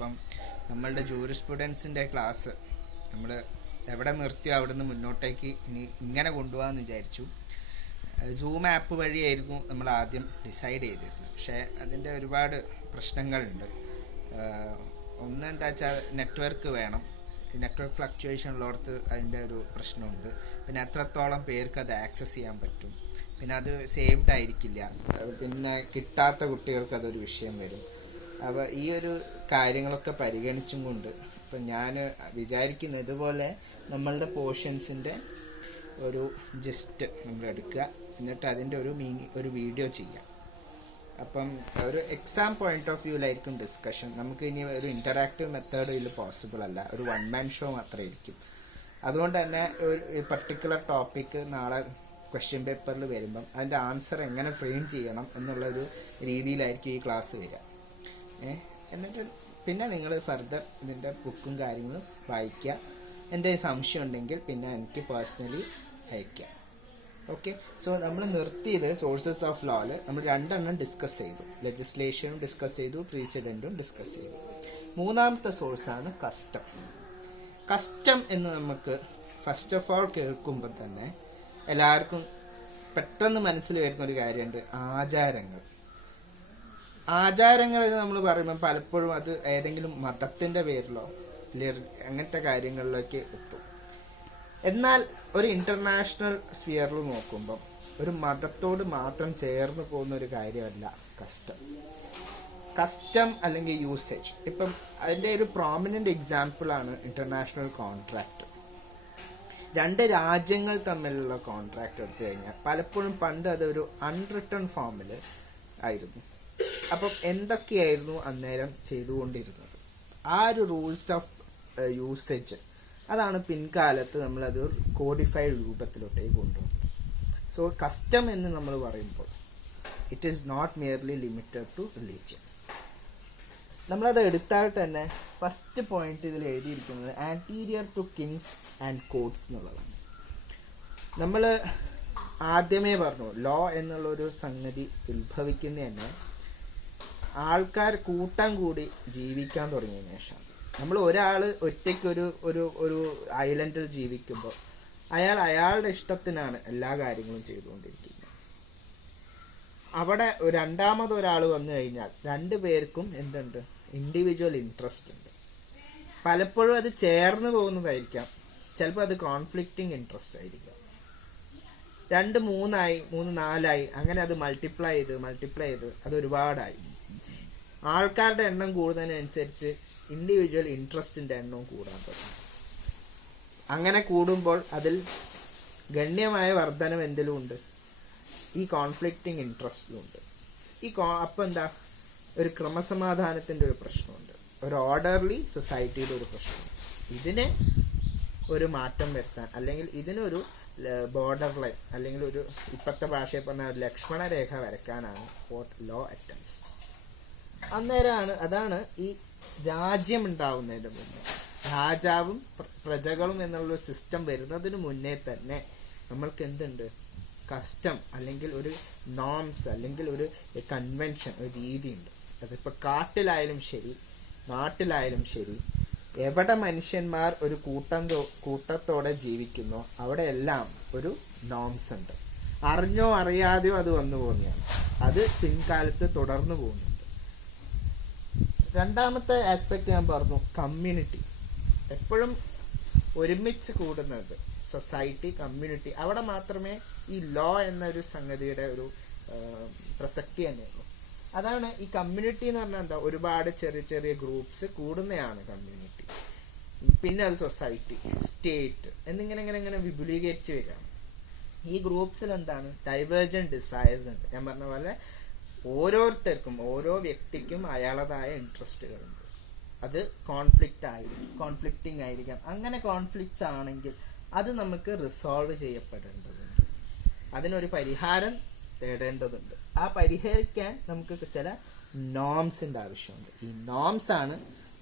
അപ്പം നമ്മളുടെ ജൂറിസ്പ്രുഡൻസിൻ്റെ ക്ലാസ് നമ്മൾ എവിടെ നിർത്തിയോ അവിടെ നിന്ന് മുന്നോട്ടേക്ക് ഇനി ഇങ്ങനെ കൊണ്ടുപോകാമെന്ന് വിചാരിച്ചു. സൂം ആപ്പ് വഴിയായിരുന്നു നമ്മൾ ആദ്യം ഡിസൈഡ് ചെയ്തിരുന്നത്. പക്ഷേ അതിൻ്റെ ഒരുപാട് പ്രശ്നങ്ങളുണ്ട്. ഒന്ന് എന്താ വെച്ചാൽ നെറ്റ്വർക്ക് വേണം. നെറ്റ്വർക്ക് ഫ്ലക്ച്വേഷൻ ഉള്ളിടത്ത് അതിൻ്റെ ഒരു പ്രശ്നമുണ്ട്. പിന്നെ എത്രത്തോളം പേർക്ക് അത് ആക്സസ് ചെയ്യാൻ പറ്റും, പിന്നെ അത് സേവ്ഡ് ആയിരിക്കില്ല, പിന്നെ കിട്ടാത്ത കുട്ടികൾക്ക് അതൊരു വിഷയം വരും. അപ്പോൾ ഈ ഒരു കാര്യങ്ങളൊക്കെ പരിഗണിച്ചും കൊണ്ട് ഇപ്പം ഞാൻ വിചാരിക്കുന്നത് ഇതുപോലെ നമ്മളുടെ പോർഷൻസിൻ്റെ ഒരു ജസ്റ്റ് നമ്മൾ എടുക്കുക, എന്നിട്ട് അതിൻ്റെ ഒരു വീഡിയോ ചെയ്യാം. അപ്പം ഒരു എക്സാം പോയിന്റ് ഓഫ് വ്യൂവിലായിരിക്കും ഡിസ്കഷൻ. നമുക്ക് ഇനി ഒരു ഇൻ്ററാക്റ്റീവ് മെത്തേഡ് ഇതിൽ പോസിബിൾ അല്ല, ഒരു വൺ മാൻ ഷോ മാത്രമായിരിക്കും. അതുകൊണ്ട് തന്നെ ഒരു പർട്ടിക്കുലർ ടോപ്പിക്ക് നാളെ ക്വസ്റ്റ്യൻ പേപ്പറിൽ വരുമ്പം അതിൻ്റെ ആൻസർ എങ്ങനെ ഫ്രെയിം ചെയ്യണം എന്നുള്ളൊരു രീതിയിലായിരിക്കും ഈ ക്ലാസ് വരിക. എന്നിട്ട് പിന്നെ നിങ്ങൾ ഫർദർ ഇതിൻ്റെ ബുക്കും കാര്യങ്ങളും വായിക്കുക. എന്തെങ്കിലും സംശയം ഉണ്ടെങ്കിൽ പിന്നെ എനിക്ക് പേഴ്സണലി അയക്കാം. ഓക്കെ, സോ നമ്മൾ നിർത്തിയത് സോഴ്സസ് ഓഫ് ലോയിൽ നമ്മൾ 2 എണ്ണം ഡിസ്കസ് ചെയ്തു. ലെജിസ്ലേഷനും ഡിസ്കസ് ചെയ്തു, പ്രീസിഡൻറ്റും ഡിസ്കസ് ചെയ്തു. മൂന്നാമത്തെ സോഴ്സാണ് കസ്റ്റം. കസ്റ്റം എന്ന് നമുക്ക് ഫസ്റ്റ് ഓഫ് ഓൾ കേൾക്കുമ്പോൾ തന്നെ എല്ലാവർക്കും പെട്ടെന്ന് മനസ്സിൽ വരുന്ന ഒരു കാര്യമുണ്ട്, ആചാരങ്ങൾ. ആചാരങ്ങൾ എന്ന് നമ്മൾ പറയുമ്പോൾ പലപ്പോഴും അത് ഏതെങ്കിലും മതത്തിൻ്റെ പേരിലോ അങ്ങനത്തെ കാര്യങ്ങളിലേക്ക് എത്തും. എന്നാൽ ഒരു ഇൻ്റർനാഷണൽ സ്ഫിയറിൽ നോക്കുമ്പം ഒരു മതത്തോട് മാത്രം ചേർന്ന് പോകുന്ന ഒരു കാര്യമല്ല കസ്റ്റം. കസ്റ്റം അല്ലെങ്കിൽ യൂസേജ്. ഇപ്പം അതിൻ്റെ ഒരു പ്രോമിനൻ്റ് എക്സാമ്പിളാണ് ഇൻ്റർനാഷണൽ കോൺട്രാക്റ്റ്. 2 രാജ്യങ്ങൾ തമ്മിലുള്ള കോൺട്രാക്റ്റ് എടുത്തു കഴിഞ്ഞാൽ പലപ്പോഴും പണ്ട് അതൊരു അൺറിട്ടൺ ഫോമിൽ ആയിരുന്നു. അപ്പം എന്തൊക്കെയായിരുന്നു അന്നേരം ചെയ്തുകൊണ്ടിരുന്നത്, ആ ഒരു റൂൾസ് ഓഫ് യൂസേജ് അതാണ് പിൻകാലത്ത് നമ്മളത് കോഡിഫൈഡ് രൂപത്തിലോട്ടേക്ക് കൊണ്ടുവന്നത്. സോ കസ്റ്റം എന്ന് നമ്മൾ പറയുമ്പോൾ it is not merely limited to religion. നമ്മളത് എടുത്താൽ തന്നെ ഫസ്റ്റ് പോയിന്റ് ഇതിൽ എഴുതിയിരിക്കുന്നത് anterior to kings and courts എന്നുള്ളതാണ്. നമ്മൾ ആദ്യമേ പറഞ്ഞു ലോ എന്നുള്ളൊരു സംഗതി ഉത്ഭവിക്കുന്ന തന്നെ ആൾക്കാർ കൂട്ടം കൂടി ജീവിക്കാൻ തുടങ്ങിയതിനു ശേഷം. നമ്മൾ ഒരാൾ ഒറ്റയ്ക്ക് ഒരു ഐലൻഡിൽ ജീവിക്കുമ്പോൾ അയാളുടെ ഇഷ്ടത്തിനാണ് എല്ലാ കാര്യങ്ങളും ചെയ്തുകൊണ്ടിരിക്കുന്നത്. അവിടെ രണ്ടാമതൊരാൾ വന്നു കഴിഞ്ഞാൽ 2 പേർക്കും എന്തുണ്ട്, ഇൻഡിവിജ്വൽ ഇൻട്രസ്റ്റ് ഉണ്ട്. പലപ്പോഴും അത് ചേർന്ന് പോകുന്നതായിരിക്കാം, ചിലപ്പോൾ അത് കോൺഫ്ലിക്റ്റിംഗ് ഇൻട്രസ്റ്റ് ആയിരിക്കാം. 2 3 4 അങ്ങനെ അത് മൾട്ടിപ്ലൈ ചെയ്ത് അത് ഒരുപാടായി. ആൾക്കാരുടെ എണ്ണം കൂടുന്നതിനനുസരിച്ച് ഇൻഡിവിജ്വൽ ഇൻട്രസ്റ്റിൻ്റെ എണ്ണവും കൂടാൻ തുടങ്ങി. അങ്ങനെ കൂടുമ്പോൾ അതിൽ ഗണ്യമായ വർധനം എന്തിലും ഉണ്ട്, ഈ കോൺഫ്ലിക്റ്റിംഗ് ഇൻട്രസ്റ്റിലുണ്ട്. അപ്പം എന്താ, ഒരു ക്രമസമാധാനത്തിൻ്റെ ഒരു പ്രശ്നമുണ്ട്, ഒരു ഓർഡർലി സൊസൈറ്റിയുടെ ഒരു പ്രശ്നമുണ്ട്. ഇതിന് ഒരു മാറ്റം വരുത്താൻ, അല്ലെങ്കിൽ ഇതിനൊരു ബോർഡർ ലൈൻ, അല്ലെങ്കിൽ ഒരു ഇപ്പോഴത്തെ ഭാഷയിൽ പറഞ്ഞ ഒരു ലക്ഷ്മണ രേഖ വരയ്ക്കാനാണ് വാട്ട് ലോ അറ്റംപ്റ്റ്സ്. അതാണ് ഈ രാജ്യം ഉണ്ടാവുന്നതിന് മുന്നേ, രാജാവും പ്രജകളും എന്നുള്ളൊരു സിസ്റ്റം വരുന്നതിന് മുന്നേ തന്നെ നമ്മൾക്ക് എന്തുണ്ട്, കസ്റ്റം അല്ലെങ്കിൽ ഒരു നോംസ് അല്ലെങ്കിൽ ഒരു കൺവെൻഷൻ, ഒരു രീതിയുണ്ട്. അതിപ്പോൾ കാട്ടിലായാലും ശരി നാട്ടിലായാലും ശരി, എവിടെ മനുഷ്യന്മാർ ഒരു കൂട്ടത്തോടെ ജീവിക്കുന്നോ അവിടെയെല്ലാം ഒരു നോംസ് ഉണ്ട്. അറിഞ്ഞോ അറിയാതെയോ അത് വന്നു പോകുന്നതാണ്. അത് പിൻകാലത്ത് തുടർന്നു പോകുന്നുണ്ട്. രണ്ടാമത്തെ ആസ്പെക്ട് ഞാൻ പറഞ്ഞു, കമ്മ്യൂണിറ്റി. എപ്പോഴും ഒരുമിച്ച് കൂടുന്നത് സൊസൈറ്റി, കമ്മ്യൂണിറ്റി, അവിടെ മാത്രമേ ഈ ലോ എന്നൊരു സംഗതിയുടെ ഒരു പ്രസക്തി തന്നെയുള്ളൂ. അതാണ് ഈ കമ്മ്യൂണിറ്റി എന്ന് പറഞ്ഞാൽ എന്താ, ഒരുപാട് ചെറിയ ചെറിയ ഗ്രൂപ്പ്സ് കൂടുന്നതാണ് കമ്മ്യൂണിറ്റി. പിന്നെ അത് സൊസൈറ്റി, സ്റ്റേറ്റ് എന്നിങ്ങനെ വിപുലീകരിച്ച് വരികയാണ്. ഈ ഗ്രൂപ്പ്സിൽ എന്താണ്, ഡൈവേർജന്റ് ഡിസയേഴ്സ് ഉണ്ട്. ഞാൻ പറഞ്ഞ പോലെ ഓരോരുത്തർക്കും, ഓരോ വ്യക്തിക്കും അയാളതായ ഇൻട്രസ്റ്റുകളുണ്ട്. അത് കോൺഫ്ലിക്റ്റിംഗ് ആയിരിക്കാം. അങ്ങനെ കോൺഫ്ലിക്ട്സ് ആണെങ്കിൽ അത് നമുക്ക് റിസോൾവ് ചെയ്യപ്പെടേണ്ടതുണ്ട്, അതിനൊരു പരിഹാരം തേടേണ്ടതുണ്ട്. ആ പരിഹരിക്കാൻ നമുക്ക് ചില നോംസിൻ്റെ ആവശ്യമുണ്ട്. ഈ നോംസ് ആണ്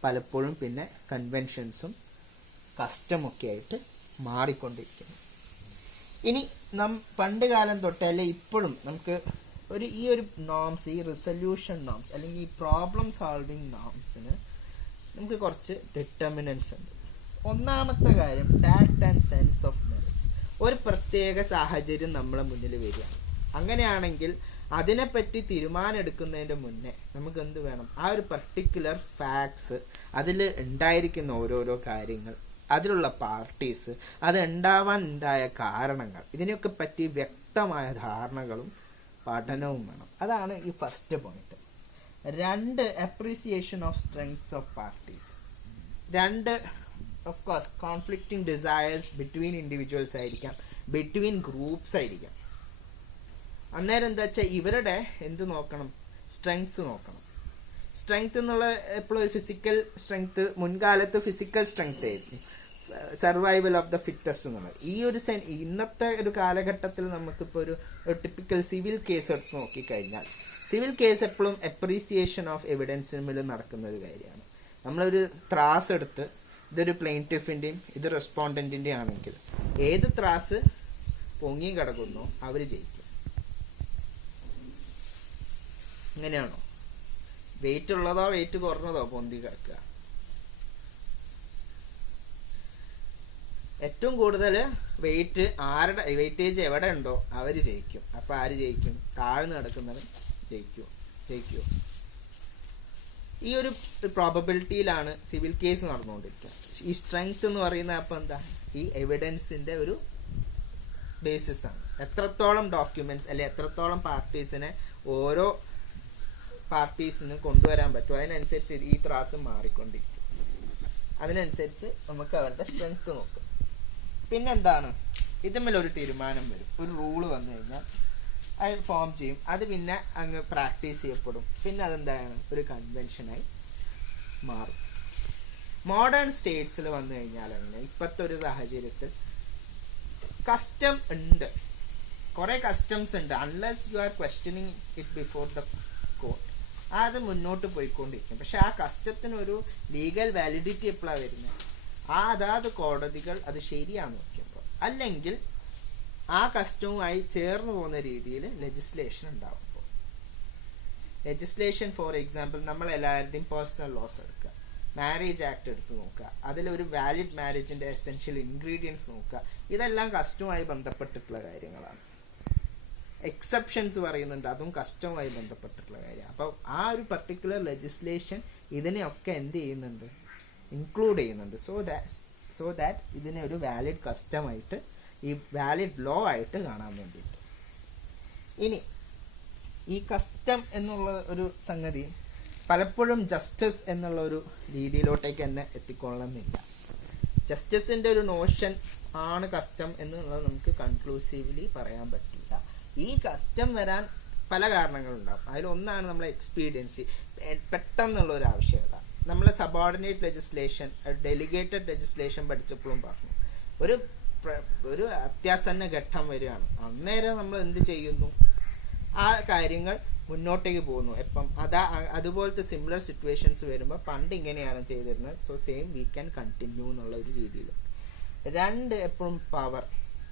പലപ്പോഴും പിന്നെ കൺവെൻഷൻസും കസ്റ്റമൊക്കെ ആയിട്ട് മാറിക്കൊണ്ടിരിക്കുന്നത്. ഇനി പണ്ട് കാലം തൊട്ടേ അല്ലെ ഇപ്പോഴും നമുക്ക് ഈ ഒരു നോംസ്, ഈ റിസൊല്യൂഷൻ നോംസ് അല്ലെങ്കിൽ ഈ പ്രോബ്ലം സോൾവിങ് നോംസിന് നമുക്ക് കുറച്ച് ഡിറ്റർമിനൻസ് ഉണ്ട്. ഒന്നാമത്തെ കാര്യം tact and sense of merits. ഒരു പ്രത്യേക സാഹചര്യം നമ്മളെ മുന്നിൽ വരികയാണ്. അങ്ങനെയാണെങ്കിൽ അതിനെപ്പറ്റി തീരുമാനം എടുക്കുന്നതിൻ്റെ മുന്നേ നമുക്ക് എന്ത് വേണം? ആ ഒരു പർട്ടിക്കുലർ ഫാക്ട്സ്, അതിൽ ഉണ്ടായിരിക്കുന്ന ഓരോരോ കാര്യങ്ങൾ, അതിലുള്ള പാർട്ടീസ്, അത് ഉണ്ടായ കാരണങ്ങൾ, ഇതിനെയൊക്കെ പറ്റി വ്യക്തമായ ധാരണകളും പഠനവും വേണം. അതാണ് ഈ first point. 2, appreciation of strengths of parties. 2, of course conflicting desires between individuals ആയിരിക്കാം, ബിറ്റ്വീൻ ഗ്രൂപ്പ്സ് ആയിരിക്കാം. അന്നേരം എന്താ വെച്ചാൽ ഇവരുടെ എന്ത് നോക്കണം? സ്ട്രെങ്ത്സ് നോക്കണം. സ്ട്രെങ്ത് എന്നുള്ള എപ്പോഴും ഒരു ഫിസിക്കൽ സ്ട്രെങ്ത്, മുൻകാലത്ത് ഫിസിക്കൽ സ്ട്രെങ്ത് ആയിരുന്നു, സർവൈവൽ ഓഫ് ദ ഫിറ്റസ്റ്റ് എന്നുള്ളത്. ഈ ഒരു ഇന്നത്തെ ഒരു കാലഘട്ടത്തിൽ നമുക്കിപ്പോൾ ഒരു ടിപ്പിക്കൽ സിവിൽ കേസ് എടുത്ത് നോക്കിക്കഴിഞ്ഞാൽ, സിവിൽ കേസ് എപ്പോഴും അപ്രീസിയേഷൻ ഓഫ് എവിഡൻസിൽ നടക്കുന്ന ഒരു കാര്യമാണ്. നമ്മളൊരു ത്രാസ് എടുത്ത് ഇതൊരു പ്ലെയിൻറ്റിഫിൻ്റെയും ഇത് റെസ്പോണ്ടൻറ്റിൻ്റെയും ആണെങ്കിൽ ഏത് ത്രാസ് പൊങ്ങി കിടക്കുന്നോ അവർ ജയിക്കും. അങ്ങനെയാണോ? വെയിറ്റ് ഉള്ളതോ വെയിറ്റ് കുറഞ്ഞതോ പൊന്തി കിടക്കുക? ഏറ്റവും കൂടുതൽ വെയിറ്റേജ് എവിടെ ഉണ്ടോ അവർ ജയിക്കും. അപ്പം ആര് ജയിക്കും? താഴ്ന്നു കിടക്കുന്നവൻ ജയിക്കുമോ? ഈ ഒരു പ്രോബബിലിറ്റിയിലാണ് സിവിൽ കേസ് നടന്നുകൊണ്ടിരിക്കുക. ഈ സ്ട്രെങ്ത് എന്ന് പറയുന്നത് അപ്പം എന്താ? ഈ എവിഡൻസിന്റെ ഒരു ബേസിസ് ആണ്. എത്രത്തോളം ഡോക്യുമെന്റ്സ് അല്ലെ എത്രത്തോളം പാർട്ടീസിനെ ഓരോ പാർട്ടീസിന് കൊണ്ടുവരാൻ പറ്റും, അതിനനുസരിച്ച് ഈ ത്രാസ് മാറിക്കൊണ്ടിരിക്കും. അതിനനുസരിച്ച് നമുക്ക് അവരുടെ സ്ട്രെങ്ത് നോക്കാം. പിന്നെന്താണ്? ഇതുമേലൊരു തീരുമാനം വരും, ഒരു റൂള് വന്നു കഴിഞ്ഞാൽ അത് ഫോം ചെയ്യും, അത് പിന്നെ അങ്ങ് പ്രാക്ടീസ് ചെയ്യപ്പെടും, പിന്നെ അതെന്താണ്? ഒരു കൺവെൻഷനായി മാറും. മോഡേൺ സ്റ്റേറ്റ്സിൽ വന്നു കഴിഞ്ഞാൽ അങ്ങനെ ഇപ്പോഴത്തെ ഒരു സാഹചര്യത്തിൽ കസ്റ്റം ഉണ്ട്, കുറേ കസ്റ്റംസ് ഉണ്ട്. Unless you are questioning it before the court, അത് മുന്നോട്ട് പോയിക്കൊണ്ടിരിക്കും. പക്ഷെ ആ കസ്റ്റത്തിനൊരു ലീഗൽ വാലിഡിറ്റി എപ്പോഴാണ് വരുന്നത്? അതാത് കോടതികൾ അത് ശരിയാന്ന് നോക്കിയപ്പോൾ, അല്ലെങ്കിൽ ആ കസ്റ്റവുമായി ചേർന്ന് പോകുന്ന രീതിയിൽ ലെജിസ്ലേഷൻ ഉണ്ടാവുമ്പോൾ. ലെജിസ്ലേഷൻ ഫോർ എക്സാമ്പിൾ, നമ്മൾ എല്ലാവരുടെയും പേഴ്സണൽ ലോസ് എടുക്കുക, മാരേജ് ആക്ട് എടുത്ത് നോക്കുക, അതിലൊരു വാലിഡ് മാരേജിന്റെ എസെൻഷ്യൽ ഇൻഗ്രീഡിയൻസ് നോക്കുക. ഇതെല്ലാം കസ്റ്റവുമായി ബന്ധപ്പെട്ടിട്ടുള്ള കാര്യങ്ങളാണ്. എക്സെപ്ഷൻസ് പറയുന്നുണ്ട്, അതും കസ്റ്റവുമായി ബന്ധപ്പെട്ടിട്ടുള്ള കാര്യമാണ്. അപ്പോൾ ആ ഒരു പർട്ടിക്കുലർ ലെജിസ്ലേഷൻ ഇതിനെയൊക്കെ എന്ത് ചെയ്യുന്നുണ്ട്? ഇൻക്ലൂഡ് ചെയ്യുന്നുണ്ട്. സോ ദാറ്റ് ഇതിനെ ഒരു വാലിഡ് കസ്റ്റമായിട്ട്, ഈ വാലിഡ് ലോ ആയിട്ട് കാണാൻ വേണ്ടിയിട്ട്. ഇനി ഈ കസ്റ്റം എന്നുള്ള ഒരു സംഗതി പലപ്പോഴും ജസ്റ്റിസ് എന്നുള്ള ഒരു രീതിയിലോട്ടേക്ക് തന്നെ എത്തിക്കൊള്ളണമെന്നില്ല. ജസ്റ്റിസിന്റെ ഒരു നോഷൻ ആണ് കസ്റ്റം എന്നുള്ളത് നമുക്ക് കൺക്ലൂസീവ്ലി പറയാൻ പറ്റില്ല. ഈ കസ്റ്റം വരാൻ പല കാരണങ്ങളുണ്ടാവും. അതിലൊന്നാണ് നമ്മളെ എക്സ്പീരിയൻസി, പെട്ടെന്നുള്ള ഒരു ആവശ്യകത. നമ്മൾ സബോർഡിനേറ്റ് ലെജിസ്ലേഷൻ, ഡെലിഗേറ്റഡ് ലെജിസ്ലേഷൻ പഠിച്ചപ്പോഴും പറഞ്ഞു, ഒരു അത്യാസന്ന ഘട്ടം വരികയാണ്, അന്നേരം നമ്മൾ എന്ത് ചെയ്യുന്നു? ആ കാര്യങ്ങൾ മുന്നോട്ടേക്ക് പോകുന്നു. എപ്പം അതുപോലത്തെ സിമിലർ സിറ്റുവേഷൻസ് വരുമ്പോൾ പണ്ട് ഇങ്ങനെയാണ് ചെയ്തിരുന്നത്, so same we can continue എന്നുള്ള ഒരു രീതിയിൽ. 2, എപ്പോഴും പവർ.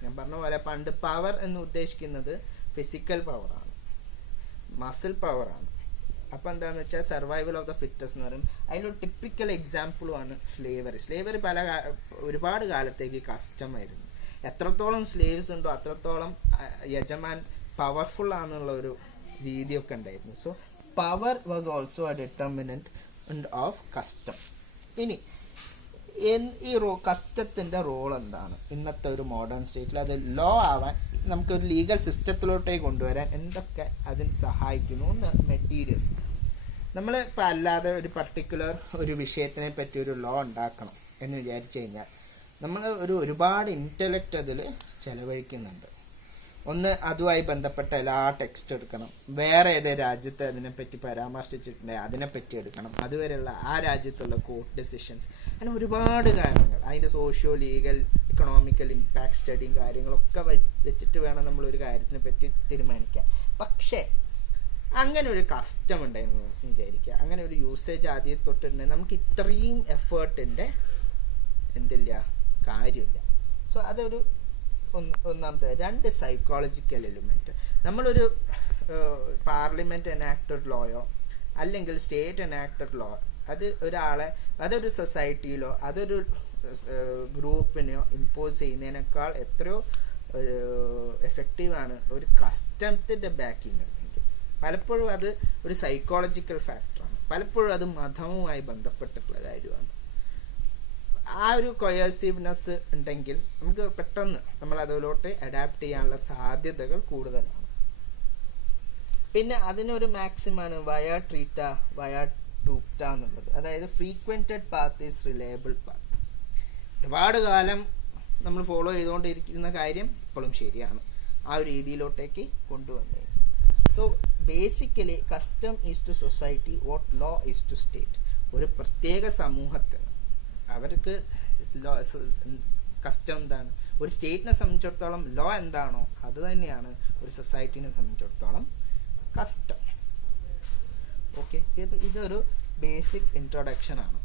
ഞാൻ പറഞ്ഞ പോലെ പണ്ട് പവർ എന്ന് ഉദ്ദേശിക്കുന്നത് ഫിസിക്കൽ പവറാണ്, മസിൽ പവറാണ്. അപ്പം എന്താണെന്ന് വെച്ചാൽ സർവൈവൽ ഓഫ് ദ ഫിറ്റസ്റ്റ് എന്ന് പറയും. അതിലൊരു ടിപ്പിക്കൽ എക്സാമ്പിളുമാണ് സ്ലേവറി. സ്ലേവറി ഒരുപാട് കാലത്തേക്ക് കസ്റ്റമായിരുന്നു. എത്രത്തോളം സ്ലേവ്സ് ഉണ്ടോ അത്രത്തോളം യജമാൻ പവർഫുൾ ആണെന്നുള്ള ഒരു രീതിയൊക്കെ ഉണ്ടായിരുന്നു. So power was also A determinant of custom. ഇനി ഈ കസ്റ്റത്തിന്റെ റോൾ എന്താണ് ഇന്നത്തെ ഒരു മോഡേൺ സ്റ്റേറ്റിൽ? അത് ലോ ആവാൻ, നമുക്കൊരു ലീഗൽ സിസ്റ്റത്തിലോട്ടേക്ക് കൊണ്ടുവരാൻ എന്തൊക്കെ അതിന് സഹായിക്കുന്നു? ഒന്ന്, മെറ്റീരിയൽസ്. നമ്മൾ ഇപ്പം അല്ലാതെ ഒരു പർട്ടിക്കുലർ ഒരു വിഷയത്തിനെ പറ്റി ഒരു ലോ ഉണ്ടാക്കണം എന്ന് വിചാരിച്ചു കഴിഞ്ഞാൽ നമ്മൾ ഒരുപാട് ഇൻ്റലക്റ്റ് അതിൽ ചെലവഴിക്കുന്നുണ്ട്. ഒന്ന്, അതുമായി ബന്ധപ്പെട്ട എല്ലാ ടെക്സ്റ്റ് എടുക്കണം, വേറെ ഏത് രാജ്യത്ത് അതിനെപ്പറ്റി പരാമർശിച്ചിട്ടുണ്ടെങ്കിൽ അതിനെപ്പറ്റി എടുക്കണം, അതുവരെയുള്ള ആ രാജ്യത്തുള്ള കോർട്ട് ഡെസിഷൻസ്, അങ്ങനെ ഒരുപാട് കാര്യങ്ങൾ, അതിൻ്റെ സോഷ്യോ ലീഗൽ ഇക്കണോമിക്കൽ ഇമ്പാക്ട് സ്റ്റഡിയും കാര്യങ്ങളൊക്കെ വെച്ചിട്ട് വേണം നമ്മൾ ഒരു കാര്യത്തിനെ പറ്റി തീരുമാനിക്കാൻ. പക്ഷേ അങ്ങനെ ഒരു കസ്റ്റം ഉണ്ടായിരുന്നു വിചാരിക്കുക, അങ്ങനെ ഒരു യൂസേജ് ആദ്യം തൊട്ടിട്ടുണ്ടെങ്കിൽ നമുക്ക് ഇത്രയും എഫേർട്ടിൻ്റെ എന്തില്ല, കാര്യമില്ല. സോ അതൊരു ഒന്നാമത്തെ. 2, സൈക്കോളജിക്കൽ എലിമെന്റ്. നമ്മളൊരു പാർലമെന്റ് എനാക്റ്റഡ് ലോയോ അല്ലെങ്കിൽ സ്റ്റേറ്റ് എനാക്റ്റഡ് ലോ അത് ഒരാളെ അതൊരു സൊസൈറ്റിയിലോ അതൊരു ഗ്രൂപ്പിനെയോ ഇമ്പോസ് ചെയ്യുന്നതിനേക്കാൾ എത്രയോ എഫക്റ്റീവാണ് ഒരു കസ്റ്റത്തിന്റെ ബാക്കിങ് ഉണ്ടെങ്കിൽ. പലപ്പോഴും അത് ഒരു സൈക്കോളജിക്കൽ ഫാക്ടറാണ്, പലപ്പോഴും അത് മതവുമായി ബന്ധപ്പെട്ടിട്ടുള്ള കാര്യമാണ്. ആ ഒരു കൊയേഴ്സീവ്നെസ് ഉണ്ടെങ്കിൽ നമുക്ക് പെട്ടെന്ന് നമ്മൾ അതിലോട്ട് അഡാപ്റ്റ് ചെയ്യാനുള്ള സാധ്യതകൾ കൂടുതലാണ്. പിന്നെ അതിനൊരു മാക്സിമാണ് വയ ട്രീറ്റ വയ ടൂക്റ്റ എന്നുള്ളത്. അതായത് ഫ്രീക്വന്റഡ് പാത്ത് ഈസ് റിലയബിൾ പാത്ത്. ഒരുപാട് കാലം നമ്മൾ ഫോളോ ചെയ്തുകൊണ്ടിരിക്കുന്ന കാര്യം ഇപ്പോഴും ശരിയാണ്, ആ ഒരു രീതിയിലോട്ടേക്ക് കൊണ്ടുവന്നത്. So basically custom is to society what law is to state. ഒരു പ്രത്യേക സമൂഹത്തിന് അവർക്ക് കസ്റ്റം എന്താണ്, ഒരു സ്റ്റേറ്റിനെ സംബന്ധിച്ചിടത്തോളം ലോ എന്താണോ അത് തന്നെയാണ് ഒരു സൊസൈറ്റിനെ സംബന്ധിച്ചിടത്തോളം കസ്റ്റം. ഓക്കെ, ഇതൊരു ബേസിക് ഇൻട്രൊഡക്ഷൻ ആണ്.